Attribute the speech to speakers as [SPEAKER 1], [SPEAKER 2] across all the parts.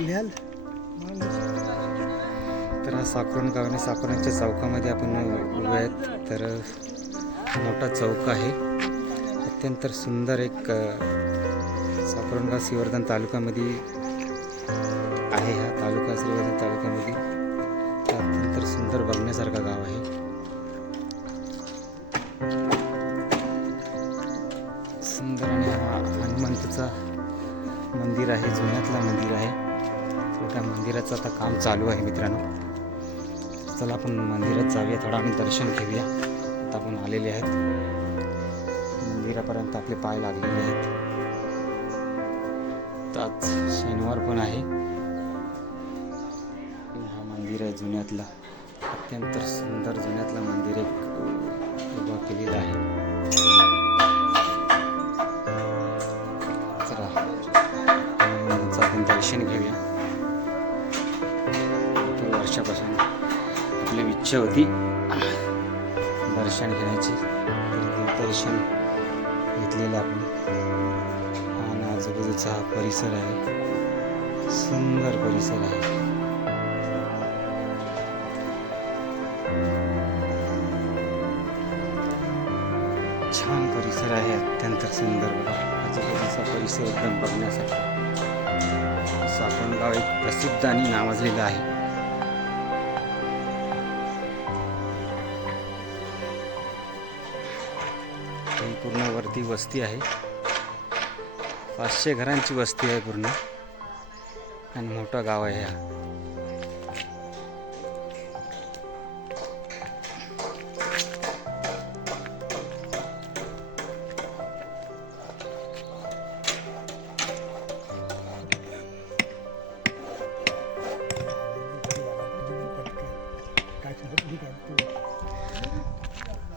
[SPEAKER 1] लिहाल
[SPEAKER 2] तर हा साकरण गाव आणि साकरणच्या चौकामध्ये आपण उभे आहेत. तर मोठा चौक आहे. अत्यंत सुंदर एक अ, साकरणगाव श्रीवर्धन तालुक्यामध्ये आहे हा. तालुका श्रीवर्धन तालुक्यामध्ये अत्यंत सुंदर बघण्यासारखा गाव आहे. सुंदर आणि हा हनुमंतचा मंदिर आहे. जुन्यातला मंदिर आहे. आपलं त्या मंदिराचं आता काम चालू आहे मित्रांनो. चला आपण मंदिरात जाऊया थोडं आम्ही दर्शन घेऊया. आता आपण आलेले आहेत. मंदिरापर्यंत आपले पाय लागलेले आहेत. आज शनिवार पण आहे. हा मंदिर आहे जुन्यातला. अत्यंत सुंदर जुन्यातलं मंदिर एक उभा केलेलं आहे. चला आपण दर्शन घेऊया. वर्षापासून आपली इच्छा होती दर्शन घेण्याची. दर्शन घेतलेलं आपण. आणि आजूबाजूचा हा परिसर आहे. सुंदर परिसर आहे. छान परिसर आहे. अत्यंत सुंदर आजूबाजूचा परिसर एकदम बघण्यासाठी सापणगाव एक प्रसिद्ध आणि नावाजलेलं आहे. ही पूर्ण वरती वस्ती आहे. पाचशे घरांची वस्ती आहे पूर्ण. आणि मोठा गाव आहे हा.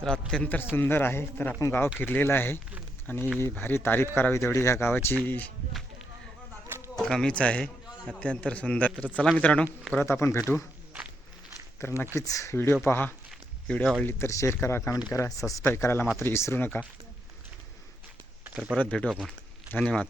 [SPEAKER 2] तर अत्यंत सुंदर आहे. तर आपण गाव फिरलेलं आहे. आणि भारी तारीफ करावी तेवढी या गावाची कमीच आहे. अत्यंत सुंदर. तर चला मित्रांनो परत आपण भेटू. तर नक्कीच व्हिडिओ पहा. व्हिडिओ आवडली तर शेअर करा कमेंट करा सबस्क्राईब करायला मात्र विसरू नका. तर परत भेटू आपण. धन्यवाद.